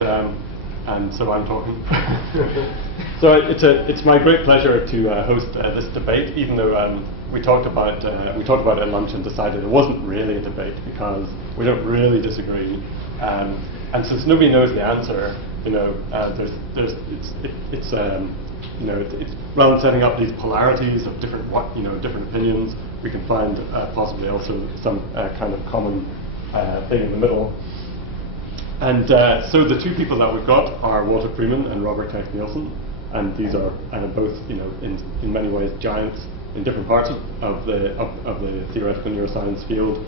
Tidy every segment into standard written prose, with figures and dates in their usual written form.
And so I'm talking. So it's my great pleasure to host this debate, even though we talked about it at lunch and decided it wasn't really a debate because we don't really disagree. And since nobody knows the answer, it's rather than setting up these polarities of different opinions, we can find possibly also some kind of common thing in the middle. And so the two people that we've got are Walter Freeman and Robert Nielsen, and these are both, in many ways, giants in different parts of the theoretical neuroscience field.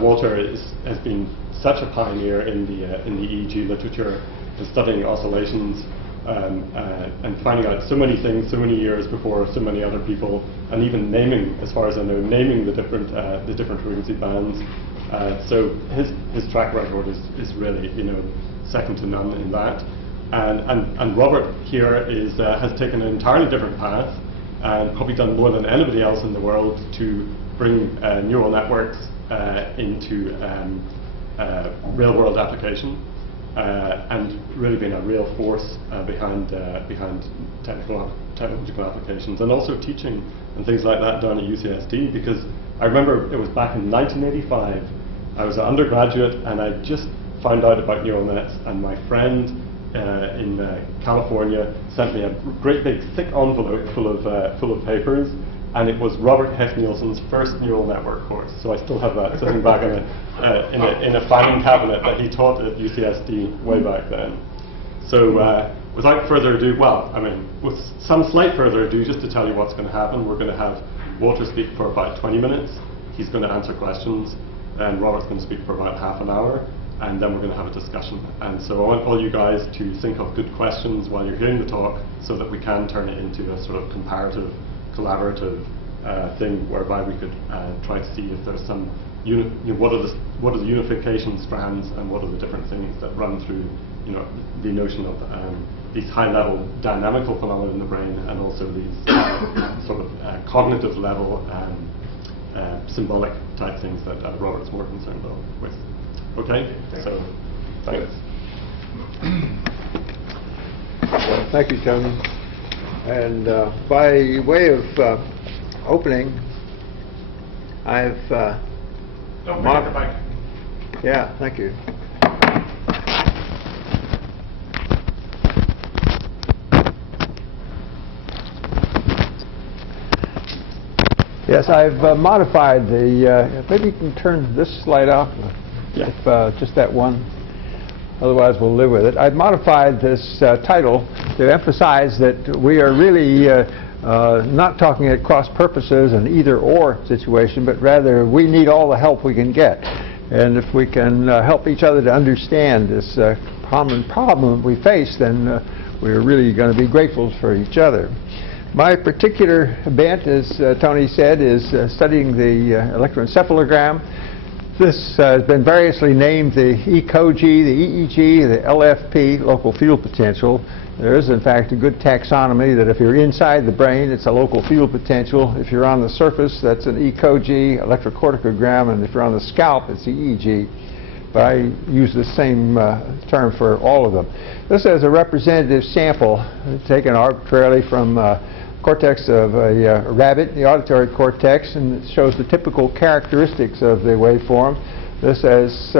Walter has been such a pioneer in the EEG literature, in studying oscillations and finding out so many things, so many years before so many other people, and even naming, as far as I know, the different frequency bands. So his track record is really second to none in that. And Robert here has taken an entirely different path and probably done more than anybody else in the world to bring neural networks into real-world application and really been a real force behind technological applications, and also teaching and things like that down at UCSD, because I remember it was back in 1985. I was an undergraduate and I just found out about neural nets, and my friend in California sent me a great big thick envelope full of papers, and it was Robert Nielsen's first neural network course. So I still have that sitting back in a filing cabinet that he taught at UCSD way back then. So without further ado, with some slight further ado, just to tell you what's going to happen, we're going to have Walter speak for about 20 minutes. He's going to answer questions, and Robert's going to speak for about half an hour, and then we're going to have a discussion. And so I want all you guys to think of good questions while you're hearing the talk, so that we can turn it into a sort of comparative, collaborative thing whereby we could try to see if there's some what are the unification strands, and what are the different things that run through the notion of these high-level dynamical phenomena in the brain, and also these sort of cognitive level symbolic type things that Robert's more concerned with. Okay, so thanks. Thank you, Tony. And by way of opening, I've Don't forget the mic. Yeah, thank you. Yes, I've modified the. Maybe you can turn this slide off. Yeah. If just that one. Otherwise, we'll live with it. I've modified this title to emphasize that we are really not talking at cross purposes, an either-or situation, but rather we need all the help we can get. And if we can help each other to understand this common problem we face, then we're really going to be grateful for each other. My particular bent, as Tony said, is studying the electroencephalogram. This has been variously named the ECOG, the EEG, the LFP, local field potential. There is, in fact, a good taxonomy that if you're inside the brain, it's a local field potential. If you're on the surface, that's an ECOG, electrocorticogram, and if you're on the scalp, it's the EEG. But I use the same term for all of them. This is a representative sample taken arbitrarily from cortex of a rabbit, the auditory cortex, and it shows the typical characteristics of the waveform. This is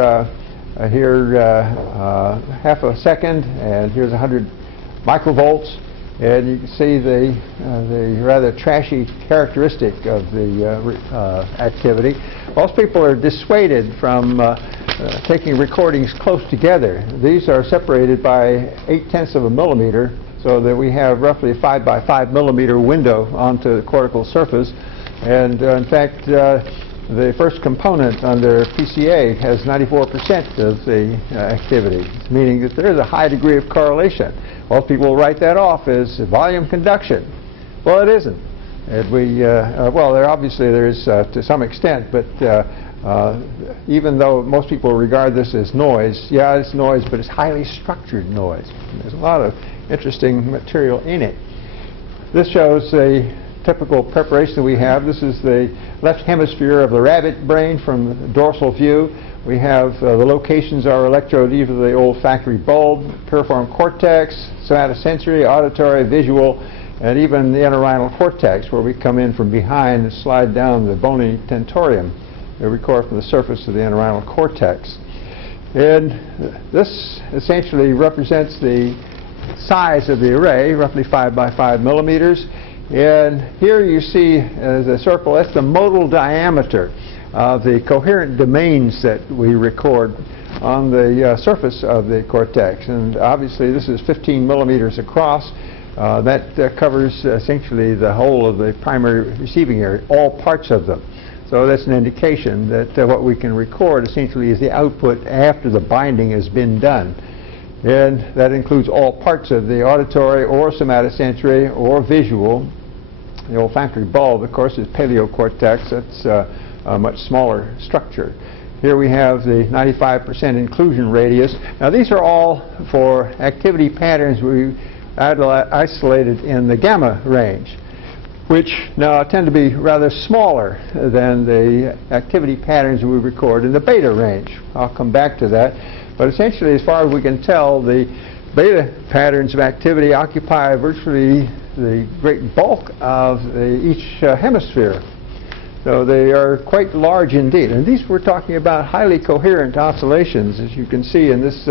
here half a second, and here's 100 microvolts, and you can see the rather trashy characteristic of the activity. Most people are dissuaded from taking recordings close together. These are separated by 0.8 of a millimeter, so that we have roughly a 5 by 5 millimeter window onto the cortical surface. And in fact, the first component under PCA has 94% of the activity, meaning that there is a high degree of correlation. Most people will write that off as volume conduction. Well, it isn't. And there is to some extent, but even though most people regard this as noise, yeah, it's noise, but it's highly structured noise. There's a lot of interesting material in it. This shows a typical preparation that we have. This is the left hemisphere of the rabbit brain from the dorsal view. We have the locations are electrode either the olfactory bulb, piriform cortex, somatosensory, auditory, visual, and even the entorhinal cortex, where we come in from behind and slide down the bony tentorium. We record from the surface of the entorhinal cortex. And this essentially represents the size of the array, roughly 5 by 5 millimeters. And here you see the circle, that's the modal diameter of the coherent domains that we record on the surface of the cortex. And obviously this is 15 millimeters across. That covers essentially the whole of the primary receiving area, all parts of them. So that's an indication that what we can record essentially is the output after the binding has been done. And that includes all parts of the auditory or somatosensory or visual. The olfactory bulb, of course, is paleocortex. That's a much smaller structure. Here we have the 95% inclusion radius. Now these are all for activity patterns we isolated in the gamma range, which now tend to be rather smaller than the activity patterns we record in the beta range. I'll come back to that. But essentially, as far as we can tell, the beta patterns of activity occupy virtually the great bulk of each hemisphere. So they are quite large indeed. And these we're talking about highly coherent oscillations, as you can see in this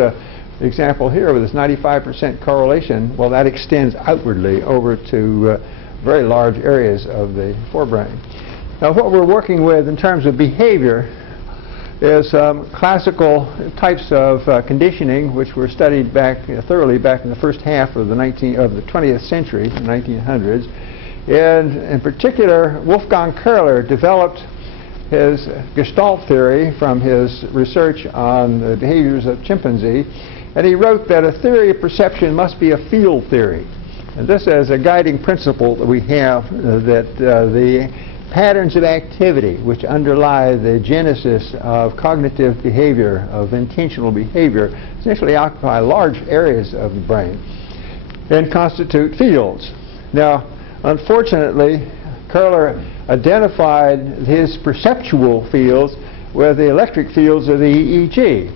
example here with this 95% correlation. Well, that extends outwardly over to very large areas of the forebrain. Now what we're working with in terms of behavior is classical types of conditioning, which were studied thoroughly back in the first half of the 20th century, the 1900s. And in particular, Wolfgang Köhler developed his Gestalt theory from his research on the behaviors of chimpanzee, and he wrote that a theory of perception must be a field theory. And this is a guiding principle that we have, that the patterns of activity which underlie the genesis of cognitive behavior, of intentional behavior, essentially occupy large areas of the brain and constitute fields. Now, unfortunately, Köhler identified his perceptual fields with the electric fields of the EEG,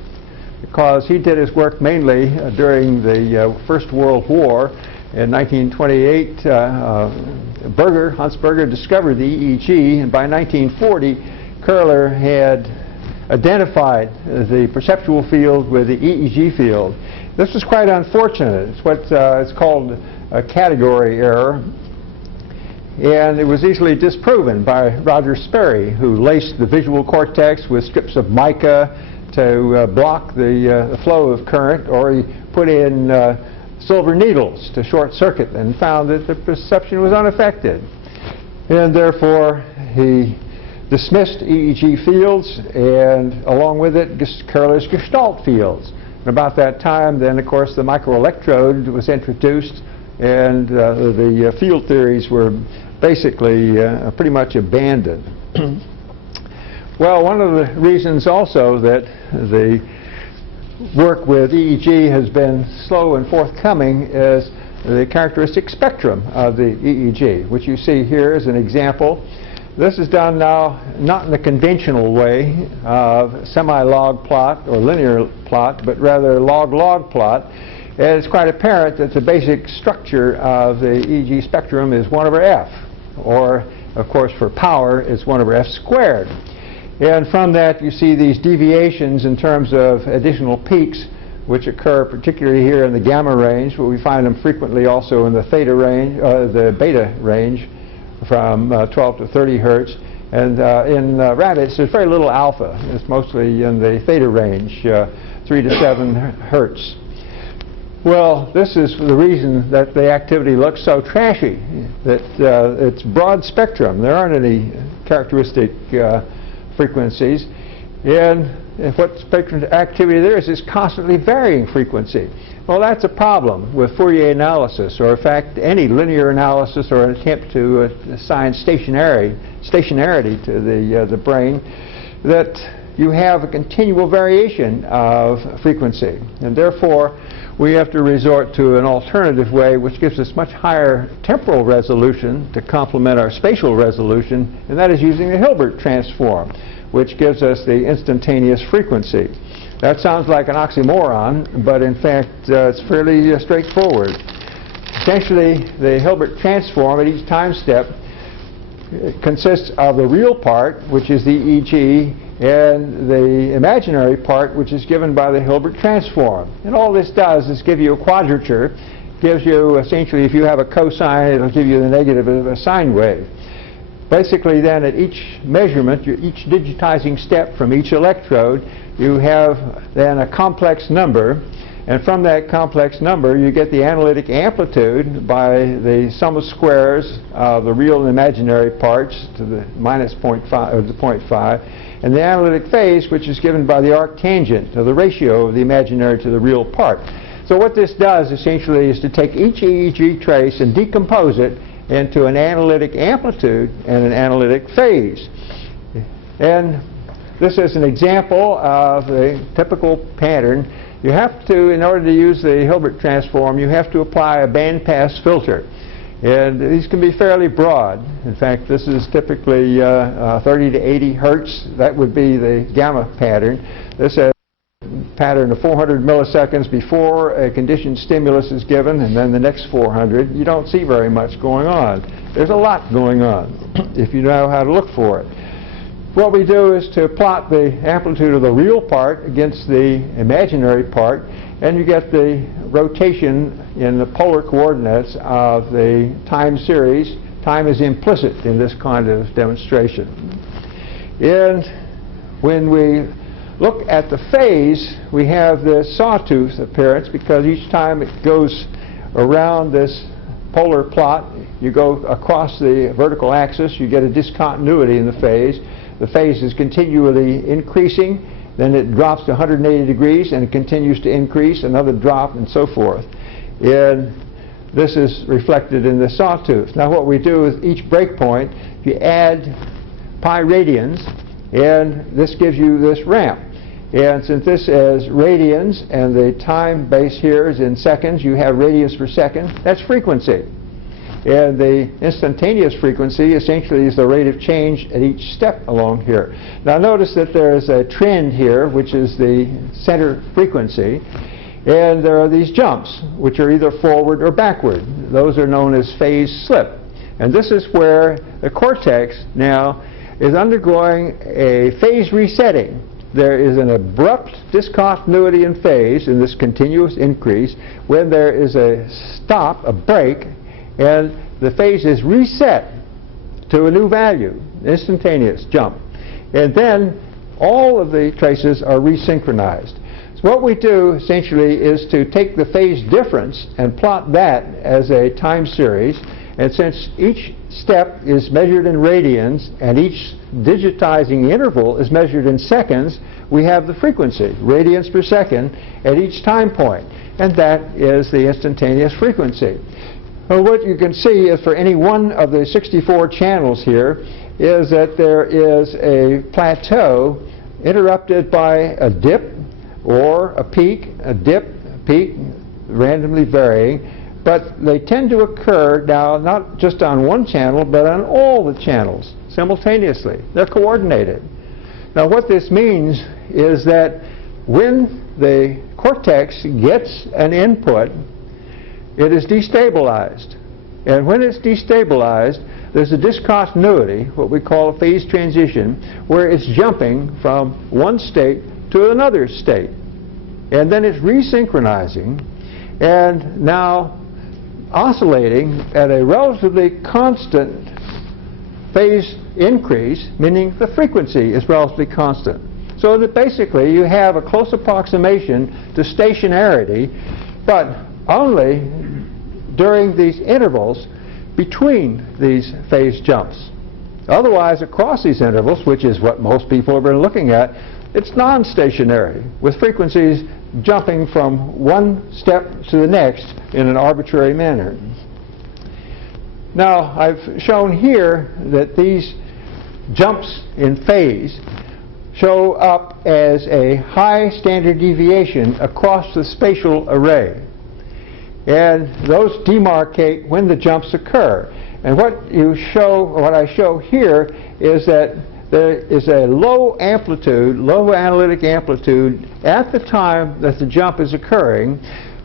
because he did his work mainly during the First World War. In 1928, Hans Berger discovered the EEG, and by 1940, Köhler had identified the perceptual field with the EEG field. This was quite unfortunate. It's what it's called a category error, and it was easily disproven by Roger Sperry, who laced the visual cortex with strips of mica to block the flow of current, or he put in silver needles to short circuit and found that the perception was unaffected. And therefore he dismissed EEG fields, and along with it Köhler's Gestalt fields. And about that time then, of course, the microelectrode was introduced, and the field theories were basically pretty much abandoned. Well, one of the reasons also that the work with EEG has been slow and forthcoming is the characteristic spectrum of the EEG, which you see here as an example. This is done now not in the conventional way of semi-log plot or linear plot, but rather log-log plot. And it's quite apparent that the basic structure of the EEG spectrum is 1 over f, or of course for power it's 1 over f squared. And from that you see these deviations in terms of additional peaks, which occur particularly here in the gamma range, but we find them frequently also in the theta range, the beta range, from 12 to 30 hertz. And in rabbits there's very little alpha. It's mostly in the theta range, 3 to 7 hertz. Well, this is the reason that the activity looks so trashy, that it's broad spectrum. There aren't any characteristic frequencies, and what spectrum activity there is constantly varying frequency. Well, that's a problem with Fourier analysis, or in fact any linear analysis or an attempt to assign stationarity to the brain, that you have a continual variation of frequency. And therefore, we have to resort to an alternative way which gives us much higher temporal resolution to complement our spatial resolution, and that is using the Hilbert transform, which gives us the instantaneous frequency. That sounds like an oxymoron, but in fact it's fairly straightforward. Essentially, the Hilbert transform at each time step consists of the real part, which is the EEG, and the imaginary part, which is given by the Hilbert transform. And all this does is give you a quadrature. Gives you, essentially, if you have a cosine, it'll give you the negative of a sine wave. Basically, then, at each measurement, each digitizing step from each electrode, you have then a complex number. And from that complex number, you get the analytic amplitude by the sum of squares of the real and imaginary parts to the minus 0.5, or the 0.5, and the analytic phase, which is given by the arctangent, or the ratio of the imaginary to the real part. So what this does, essentially, is to take each EEG trace and decompose it into an analytic amplitude and an analytic phase. And this is an example of the typical pattern. You have to, in order to use the Hilbert transform, you have to apply a bandpass filter. And these can be fairly broad. In fact, this is typically 30 to 80 hertz. That would be the gamma pattern. This is a pattern of 400 milliseconds before a conditioned stimulus is given, and then the next 400. You don't see very much going on. There's a lot going on if you know how to look for it. What we do is to plot the amplitude of the real part against the imaginary part, and you get the rotation in the polar coordinates of the time series. Time is implicit in this kind of demonstration. And when we look at the phase, we have the sawtooth appearance, because each time it goes around this polar plot, you go across the vertical axis, you get a discontinuity in the phase. The phase is continually increasing, then it drops to 180 degrees and it continues to increase, another drop, and so forth. And this is reflected in the sawtooth. Now what we do with each breakpoint, you add pi radians, and this gives you this ramp. And since this is radians and the time base here is in seconds, you have radians per second, that's frequency. And the instantaneous frequency essentially is the rate of change at each step along here. Now notice that there is a trend here, which is the center frequency, and there are these jumps, which are either forward or backward. Those are known as phase slip. And this is where the cortex now is undergoing a phase resetting. There is an abrupt discontinuity in phase in this continuous increase when there is a stop, a break, and the phase is reset to a new value, instantaneous jump. And then all of the traces are resynchronized. So what we do essentially is to take the phase difference and plot that as a time series. And since each step is measured in radians and each digitizing interval is measured in seconds, we have the frequency, radians per second, at each time point. And that is the instantaneous frequency. Well, what you can see is for any one of the 64 channels here is that there is a plateau interrupted by a dip or a peak, a dip, a peak, randomly varying. But they tend to occur now not just on one channel, but on all the channels simultaneously. They're coordinated. Now what this means is that when the cortex gets an input, it is destabilized. And when it's destabilized, there's a discontinuity, what we call a phase transition, where it's jumping from one state to another state. And then it's resynchronizing and now oscillating at a relatively constant phase increase, meaning the frequency is relatively constant. So that basically you have a close approximation to stationarity, but only during these intervals between these phase jumps. Otherwise, across these intervals, which is what most people have been looking at, it's non-stationary, with frequencies jumping from one step to the next in an arbitrary manner. Now, I've shown here that these jumps in phase show up as a high standard deviation across the spatial array. And those demarcate when the jumps occur. And what I show here is that there is a low amplitude, low analytic amplitude at the time that the jump is occurring,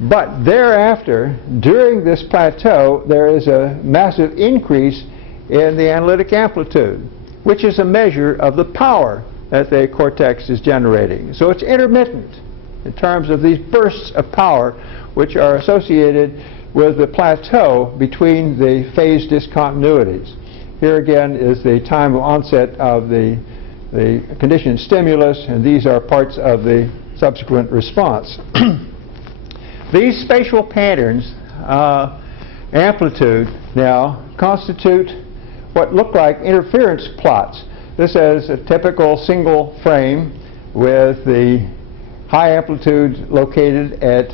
but thereafter, during this plateau, there is a massive increase in the analytic amplitude, which is a measure of the power that the cortex is generating. So it's intermittent in terms of these bursts of power which are associated with the plateau between the phase discontinuities. Here again is the time of onset of the conditioned stimulus, and these are parts of the subsequent response. These spatial patterns, amplitude now, constitute what look like interference plots. This is a typical single frame with the high amplitude located at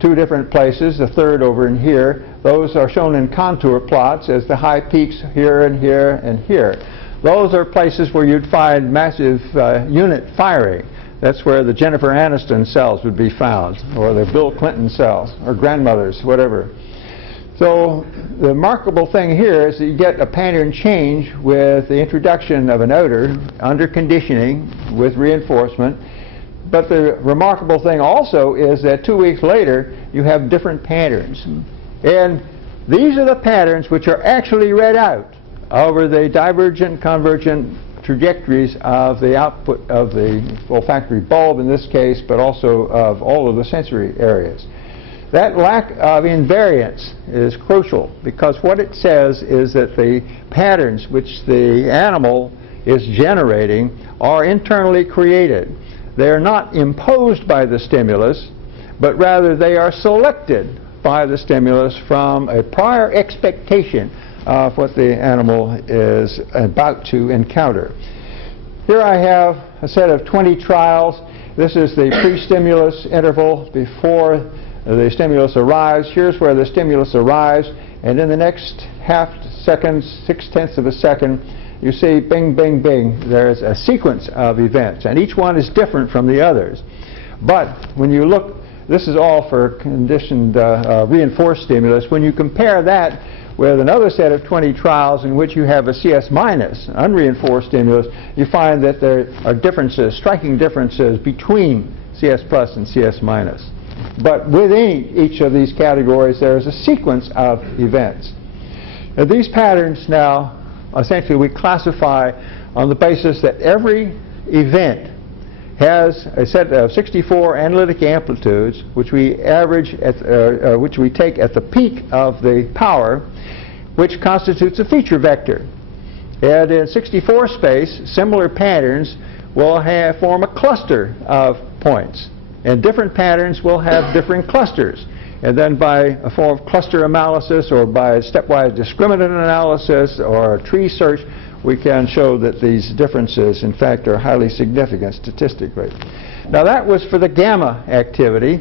two different places, the third over in here. Those are shown in contour plots as the high peaks here and here and here. Those are places where you'd find massive unit firing. That's where the Jennifer Aniston cells would be found, or the Bill Clinton cells, or grandmothers, whatever. So the remarkable thing here is that you get a pattern change with the introduction of an odor under conditioning with reinforcement. But the remarkable thing also is that 2 weeks later you have different patterns. And these are the patterns which are actually read out over the divergent, convergent trajectories of the output of the olfactory bulb in this case, but also of all of the sensory areas. That lack of invariance is crucial, because what it says is that the patterns which the animal is generating are internally created. They are not imposed by the stimulus, but rather they are selected by the stimulus from a prior expectation of what the animal is about to encounter. Here I have a set of 20 trials. This is the pre-stimulus interval before the stimulus arrives. Here's where the stimulus arrives, and in the next half second, 6/10 of a second, you see bing, bing, bing. There's a sequence of events, and each one is different from the others. But when you look, this is all for conditioned reinforced stimulus. When you compare that with another set of 20 trials in which you have a CS minus, unreinforced stimulus, you find that there are differences, striking differences between CS plus and CS minus. But within each of these categories there is a sequence of events. Now, these patterns now, essentially we classify on the basis that every event has a set of 64 analytic amplitudes, which we average at, which we take at the peak of the power, which constitutes a feature vector. And in 64 space, similar patterns will form a cluster of points, and different patterns will have different clusters. And then by a form of cluster analysis, or by stepwise discriminant analysis, or a tree search, we can show that these differences, in fact, are highly significant statistically. Now, that was for the gamma activity,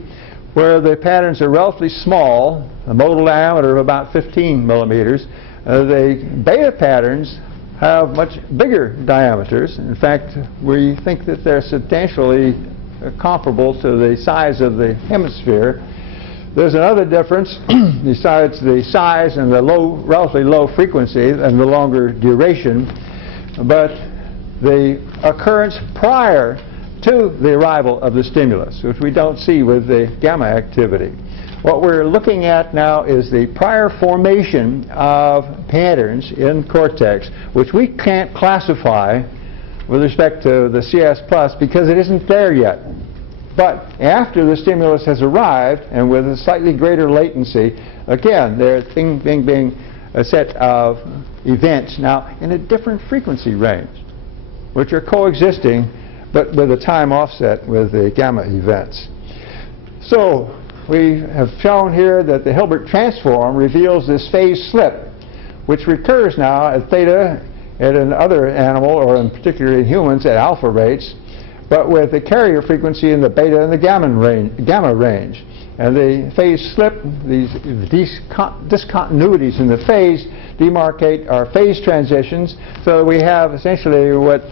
where the patterns are relatively small, a modal diameter of about 15 millimeters. The beta patterns have much bigger diameters. In fact, we think that they're substantially comparable to the size of the hemisphere. There's another difference besides the size and the relatively low frequency and the longer duration, but the occurrence prior to the arrival of the stimulus, which we don't see with the gamma activity. What we're looking at now is the prior formation of patterns in cortex, which we can't classify with respect to the CS plus because it isn't there yet. But after the stimulus has arrived, and with a slightly greater latency, again, there's bing, bing, bing, a set of events now in a different frequency range, which are coexisting, but with a time offset with the gamma events. So we have shown here that the Hilbert transform reveals this phase slip, which recurs now at theta and in other animal, or in particular in humans, at alpha rates, but with the carrier frequency in the beta and the gamma range. And the phase slip, these discontinuities in the phase, demarcate our phase transitions, so we have essentially what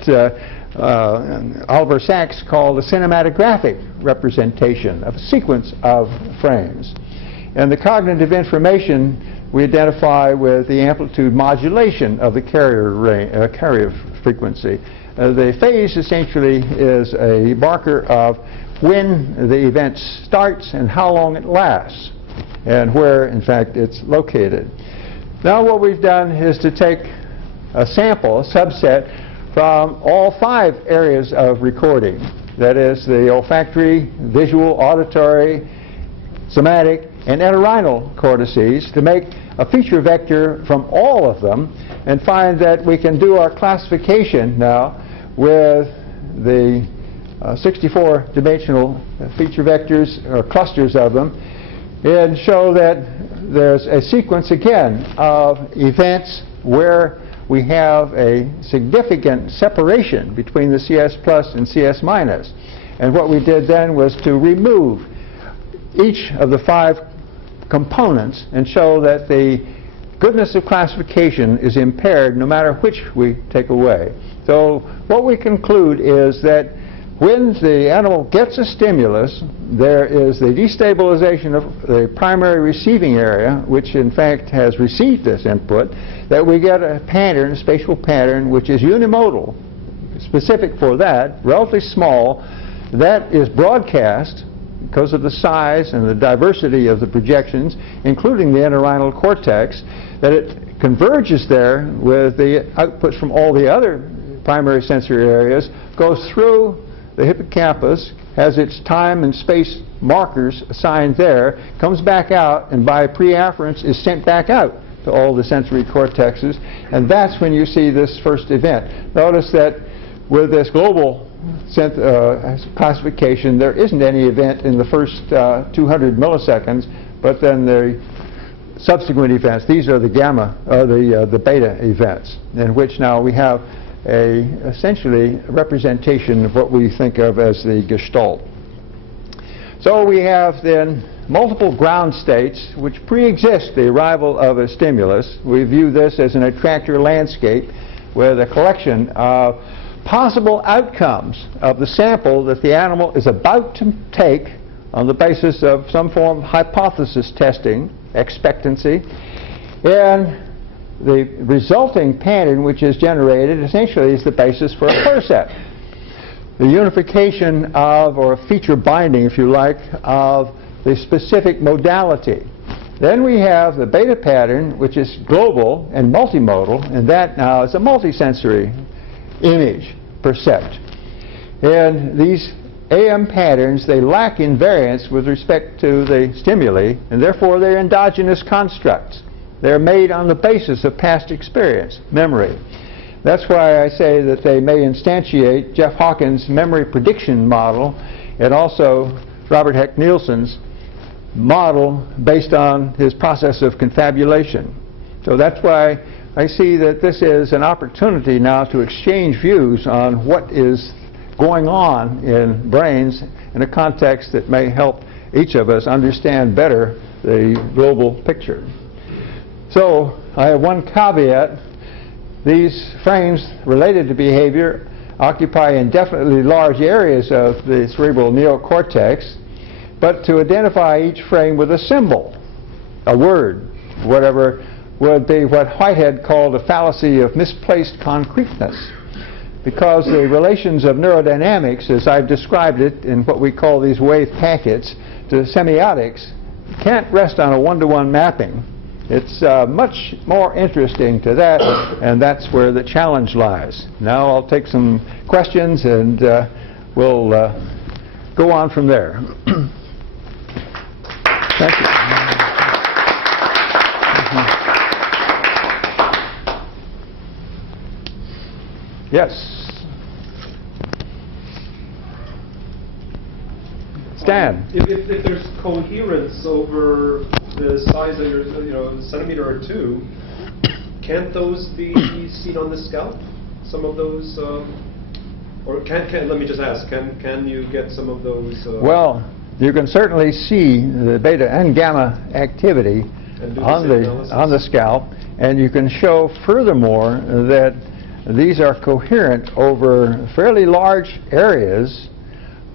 Oliver Sacks called a cinematographic representation of a sequence of frames. And the cognitive information we identify with the amplitude modulation of the carrier frequency. The phase essentially is a marker of when the event starts and how long it lasts, and where, in fact, it's located. Now what we've done is to take a sample, a subset, from all 5 areas of recording. That is the olfactory, visual, auditory, somatic, and entorhinal cortices, to make a feature vector from all of them and find that we can do our classification now with the 64-dimensional feature vectors, or clusters of them, and show that there's a sequence again of events where we have a significant separation between the CS plus and CS minus. And what we did then was to remove each of the 5 components and show that the goodness of classification is impaired no matter which we take away. So what we conclude is that when the animal gets a stimulus, there is the destabilization of the primary receiving area, which in fact has received this input, that we get a pattern, a spatial pattern, which is unimodal, specific for that, relatively small, that is broadcast because of the size and the diversity of the projections, including the entorhinal cortex, that it converges there with the outputs from all the other primary sensory areas, goes through the hippocampus, has its time and space markers assigned there, comes back out, and by preafference is sent back out to all the sensory cortexes, and that's when you see this first event. Notice that with this global classification, there isn't any event in the first 200 milliseconds, but then the subsequent events, these are the gamma, the beta events, in which now we have essentially a representation of what we think of as the gestalt. So we have then multiple ground states which pre-exist the arrival of a stimulus. We view this as an attractor landscape with a collection of possible outcomes of the sample that the animal is about to take on the basis of some form of hypothesis testing, expectancy, and the resulting pattern which is generated essentially is the basis for a clear set. The unification of, or feature binding, if you like, of the specific modality. Then we have the beta pattern, which is global and multimodal, and that now is a multisensory image percept. And these AM patterns, they lack invariance with respect to the stimuli, and therefore they're endogenous constructs. They're made on the basis of past experience, memory. That's why I say that they may instantiate Jeff Hawkins' memory prediction model and also Robert Heck Nielsen's model based on his process of confabulation. So that's why I see that this is an opportunity now to exchange views on what is going on in brains in a context that may help each of us understand better the global picture. So I have one caveat. These frames related to behavior occupy indefinitely large areas of the cerebral neocortex, but to identify each frame with a symbol, a word, whatever, would be what Whitehead called a fallacy of misplaced concreteness, because the relations of neurodynamics, as I've described it in what we call these wave packets, to semiotics, can't rest on a one-to-one mapping. It's much more interesting to that, and that's where the challenge lies. Now I'll take some questions, and we'll go on from there. Thank you. Yes. Stan. If there's coherence over the size of your, centimeter or two, can't those be seen on the scalp? Some of those, or let me just ask, can you get some of those? Well, you can certainly see the beta and gamma activity on the scalp, and you can show furthermore that these are coherent over fairly large areas,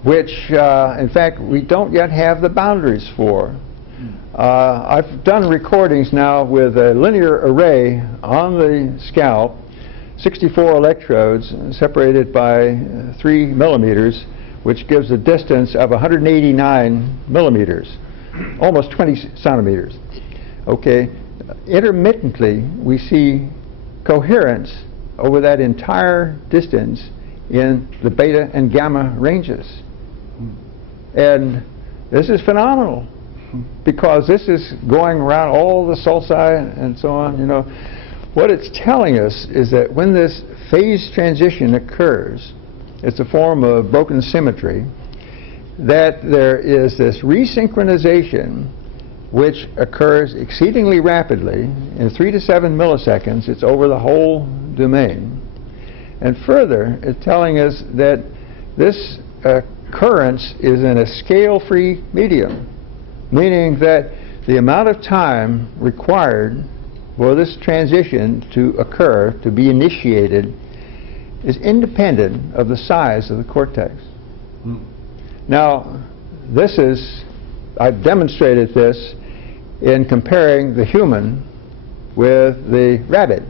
which, in fact, we don't yet have the boundaries for. I've done recordings now with a linear array on the scalp, 64 electrodes separated by 3 millimeters, which gives a distance of 189 millimeters, almost 20 centimeters. Okay, intermittently we see coherence over that entire distance in the beta and gamma ranges. And this is phenomenal, because this is going around all the sulci and so on, you know. What it's telling us is that when this phase transition occurs, it's a form of broken symmetry, that there is this resynchronization which occurs exceedingly rapidly. In 3 to 7 milliseconds, it's over the whole domain. And further, it's telling us that this occurrence is in a scale-free medium, meaning that the amount of time required for this transition to occur, to be initiated, is independent of the size of the cortex. Now, this is, I've demonstrated this in comparing the human with the rabbit.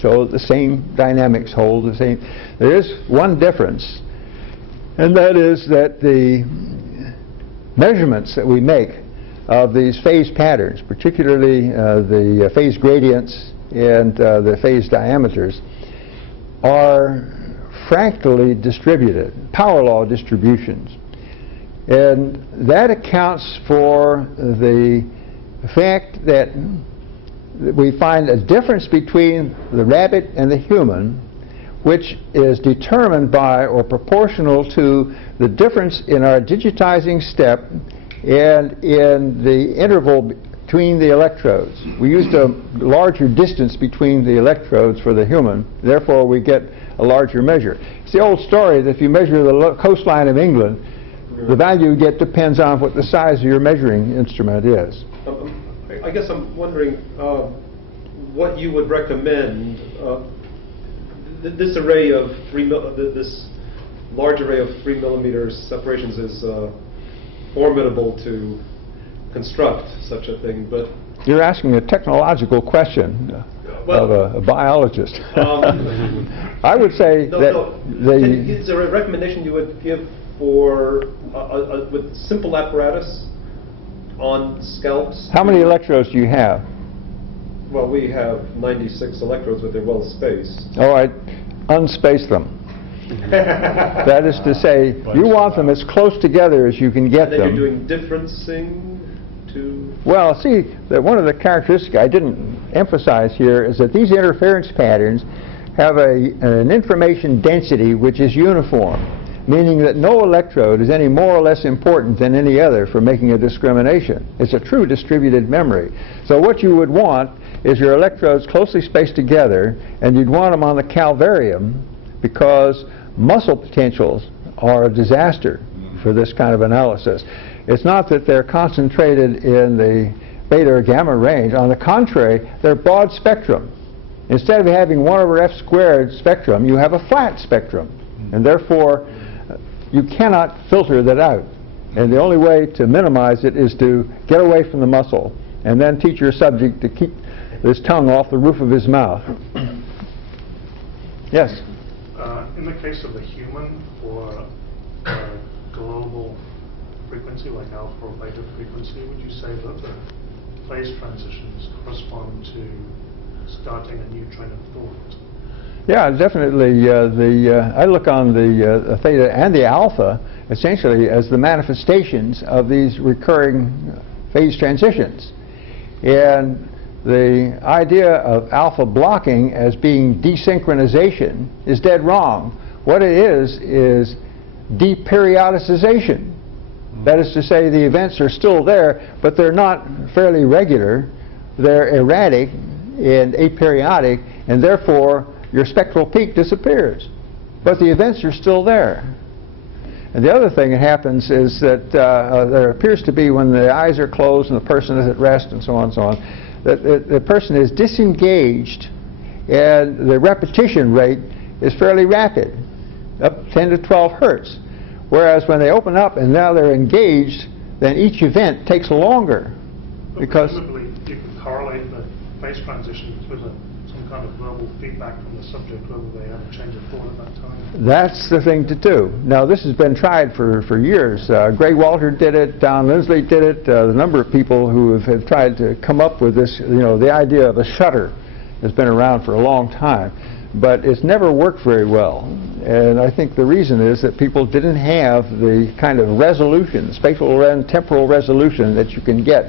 So the same dynamics hold the same. There is one difference, and that is that the measurements that we make of these phase patterns, particularly the phase gradients and the phase diameters, are fractally distributed, power law distributions. And that accounts for the fact that we find a difference between the rabbit and the human, which is determined by or proportional to the difference in our digitizing step and in the interval between the electrodes. We used a larger distance between the electrodes for the human, therefore we get a larger measure. It's the old story that if you measure the coastline of England, the value you get depends on what the size of your measuring instrument is. I guess I'm wondering what you would recommend. This array of this large array of 3 millimeter separations is formidable to construct such a thing, but you're asking a technological question of a biologist. I would say is there a recommendation you would give for with simple apparatus on scalps? How many electrodes do you have? Well, we have 96 electrodes, but they're well spaced. All right, unspace them. That is to say, you want them as close together as you can get and then them. You're doing differencing to... Well, see, that one of the characteristics I didn't emphasize here is that these interference patterns have an information density which is uniform, meaning that no electrode is any more or less important than any other for making a discrimination. It's a true distributed memory. So what you would want is your electrodes closely spaced together, and you'd want them on the calvarium, because muscle potentials are a disaster for this kind of analysis. It's not that they're concentrated in the beta or gamma range. On the contrary, they're broad spectrum. Instead of having 1 over f squared spectrum, you have a flat spectrum, and therefore you cannot filter that out. And the only way to minimize it is to get away from the muscle and then teach your subject to keep his tongue off the roof of his mouth. Yes? In the case of the human, for global frequency, like alpha or beta frequency, would you say that the phase transitions correspond to starting a new train of thought? Yeah, definitely. I look on the theta and the alpha essentially as the manifestations of these recurring phase transitions. And the idea of alpha blocking as being desynchronization is dead wrong. What it is deperiodicization. That is to say, the events are still there, but they're not fairly regular. They're erratic and aperiodic, and therefore your spectral peak disappears. But the events are still there. And the other thing that happens is that there appears to be, when the eyes are closed and the person is at rest and so on and so on, that the person is disengaged and the repetition rate is fairly rapid, up 10 to 12 hertz. Whereas when they open up and now they're engaged, then each event takes longer. But Because presumably you can correlate the phase transitions with some kind of verbal feedback from the subject, whether they have a change of thought at that time. that's the thing to do. Now, this has been tried for years. Gray Walter did it, Don Lindsley did it, the number of people who have tried to come up with this, the idea of a shutter has been around for a long time, but it's never worked very well. And I think the reason is that people didn't have the kind of resolution, spatial and temporal resolution that you can get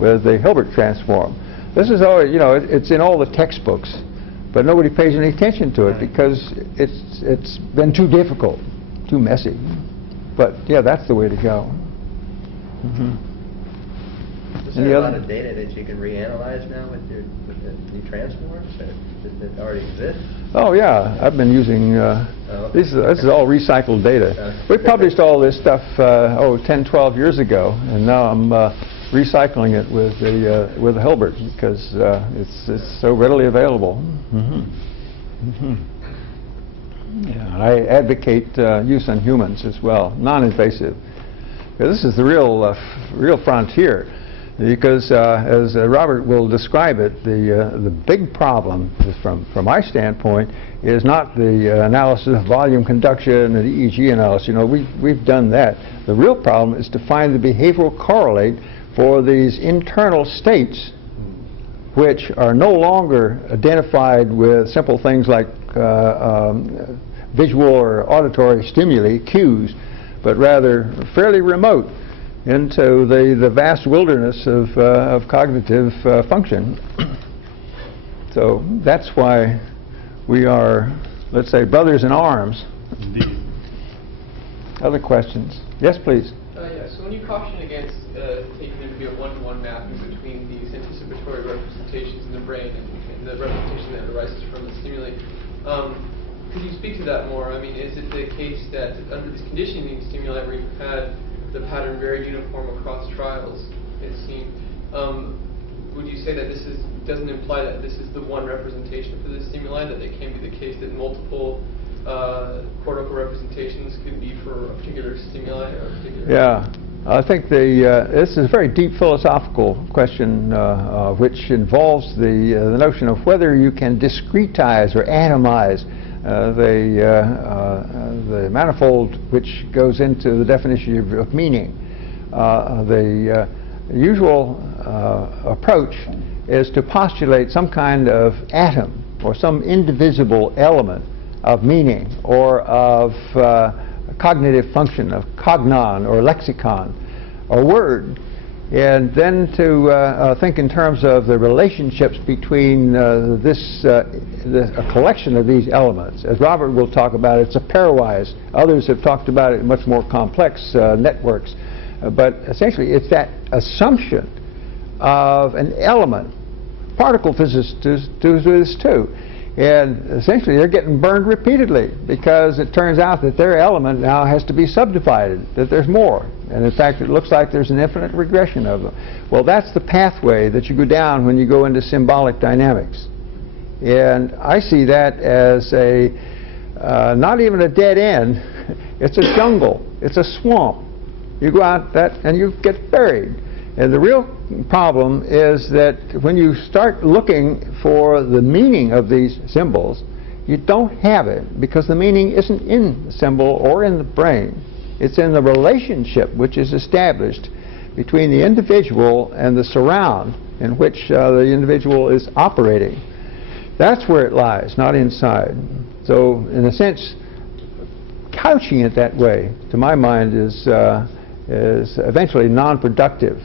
with the Hilbert transform. This is always, it's in all the textbooks, but nobody pays any attention to it because it's been too difficult, too messy. But yeah, that's the way to go. Is there a lot of data that you can reanalyze now with the new transforms that already exist? Oh yeah, I've been using, this is all recycled data. We published all this stuff 10, 12 years ago, and now I'm recycling it with the Hilbert because it's so readily available. Yeah, and I advocate use on humans as well, non-invasive. This is the real frontier. Because, as Robert will describe it, the big problem, from my standpoint, is not the analysis of volume conduction and the EEG analysis. We've done that. The real problem is to find the behavioral correlate for these internal states, which are no longer identified with simple things like visual or auditory stimuli, cues, but rather fairly remote into the vast wilderness of cognitive function. So that's why we are, let's say, brothers in arms. Indeed. Other questions? Yes, please. Yeah, so when you caution against taking there to be a one-to-one mapping between these anticipatory representations in the brain and the representation that arises from the stimuli, could you speak to that more? I mean, is it the case that under this conditioning stimuli where you've had the pattern very uniform across trials, it seemed, would you say that this doesn't imply that this is the one representation for the stimuli, that it can be the case that multiple cortical representations could be for a particular stimuli or a particular... Yeah, I think this is a very deep philosophical question which involves the notion of whether you can discretize or atomize the manifold which goes into the definition of meaning. The usual approach is to postulate some kind of atom or some indivisible element of meaning or of cognitive function, of cognon or lexicon or word, and then to think in terms of the relationships between a collection of these elements. As Robert will talk about, it's a pairwise. Others have talked about it in much more complex networks. But essentially, it's that assumption of an element. Particle physicists do this too. And essentially, they're getting burned repeatedly because it turns out that their element now has to be subdivided, that there's more. And in fact, it looks like there's an infinite regression of them. Well, that's the pathway that you go down when you go into symbolic dynamics. And I see that as not even a dead end, it's a jungle, it's a swamp. You go out that and you get buried. And the real problem is that when you start looking for the meaning of these symbols, you don't have it because the meaning isn't in the symbol or in the brain. It's in the relationship which is established between the individual and the surround in which the individual is operating. That's where it lies, not inside. So, in a sense, couching it that way, to my mind, is eventually non-productive.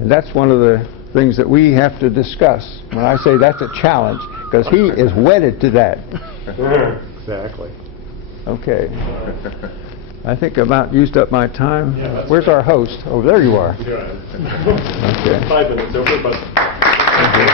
And that's one of the things that we have to discuss. When I say that's a challenge, because he is wedded to that. Exactly. Okay. I think I've about used up my time. Yeah, Where's our host? Oh, there you are. Okay. 5 minutes over, but... Okay.